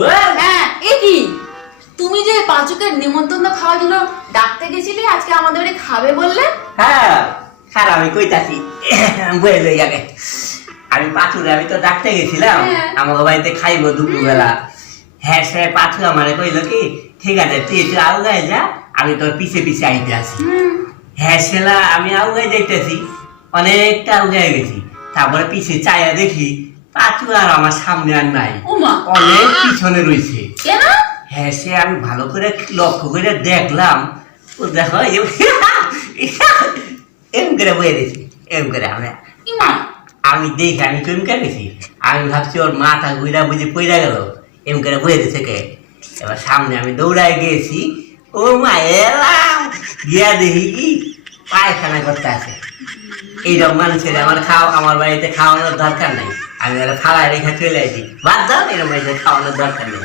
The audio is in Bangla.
হ্যাঁ, এ কি তুমি যে পাঁচুকে নিমন্ত্রণ খাওয়ার জন্য ডাকতে গেছিলে, আজকে আমাদের বাড়ি খাবে বললে? হ্যাঁ খারাপ আমি কইতাছি বয়ে লই আগে। আমি পাথুরে আমি তো ডাকতে গেছিলাম আমার বাড়িতে খাইবো দুপুরবেলা। হ্যাঁ সে পাথু আমারে কইল কি ঠিক আছে তুই একটু আউগায় যা, আমি তোর পিছে পিছে আইতে আছি। হ্যাঁ সেলা আমি আউগায় যাইতেছি, অনেকটা আউগায় গেছি। তারপরে পিছে চাইয়া দেখি পাথু আর আমার সামনে আর নাই, অনেক পিছনে রয়েছে। কেন? হ্যাঁ সে আমি ভালো করে লক্ষ্য করে দেখলাম, ও দেখো এম করে বয়ে দিয়েছি, এম করে আমি দেখি আমি চমকে গেছি। আমি ভাবছি ওর মাথা ঘুরা বুঝে পড়ে গেল, এম করে বয়ে দিয়েছে কে। এবার সামনে আমি দৌড়ায় গিয়েছি, ও মা এলাম গিয়া দেখি কি পায়খানা করতে আছে। এইরকম মানুষের আমার বাড়িতে খাওয়ানোর দরকার নাই, আমি ওরা খাওয়াই রেখে চলে আসি। বাদ দাও এরকম বাড়িতে খাওয়ানোর দরকার নেই।